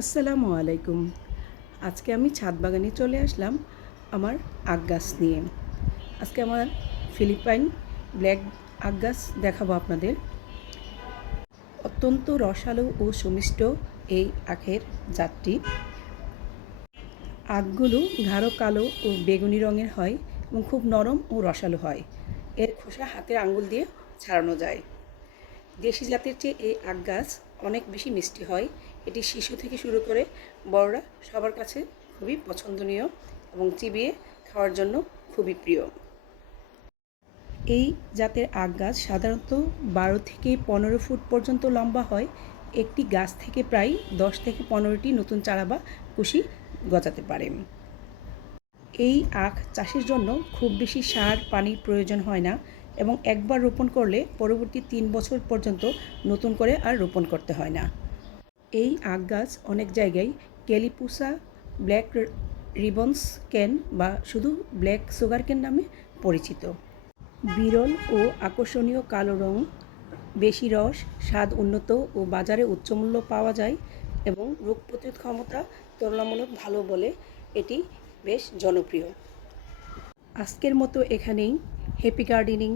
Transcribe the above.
আসসালামু আলাইকুম। আজকে আমি ছাদ বাগানে চলে আসলাম আমার আখ গাছ নিয়ে। আজকে আমার ফিলিপাইন ব্ল্যাক আখ গাছ দেখাবো আপনাদের। অত্যন্ত রসালো ও সুমিষ্ট এই আখের জাতটি। আখগুলো গাঢ় কালো ও বেগুনি রঙের হয় এবং খুব নরম ও রসালো হয়। এর খোসা হাতের আঙ্গুল দিয়ে ছাড়ানো যায়। দেশি জাতের চেয়ে এই আখ গাছ অনেক বেশি মিষ্টি হয়। এটি শিশু থেকে শুরু করে বড়রা সবার কাছে খুবই পছন্দনীয় এবং চিবিয়ে খাওয়ার জন্য খুবই প্রিয়। এই জাতের আখ গাছ সাধারণত 12 থেকে 15 ফুট পর্যন্ত লম্বা হয়। একটি গাছ থেকে প্রায় 10 থেকে 15টি নতুন চারা বা কুশি গজাতে পারে। এই আখ চাষের জন্য খুব বেশি সার পানির প্রয়োজন হয় না এবং একবার রোপণ করলে পরবর্তী 3 বছর পর্যন্ত নতুন করে আর রোপণ করতে হয় না। এই আখ গাছ অনেক জায়গায় ক্যালিপুসা ব্ল্যাক রিবনস কেন বা শুধু ব্ল্যাক সুগার কেন নামে পরিচিত। বিরল ও আকর্ষণীয় কালো রং, বেশি রস, স্বাদ উন্নত ও বাজারে উচ্চমূল্য পাওয়া যায় এবং রোগ প্রতিরোধ ক্ষমতা তুলনামূলক ভালো বলে এটি বেশ জনপ্রিয়। আজকের মতো এখানেই। Happy gardening.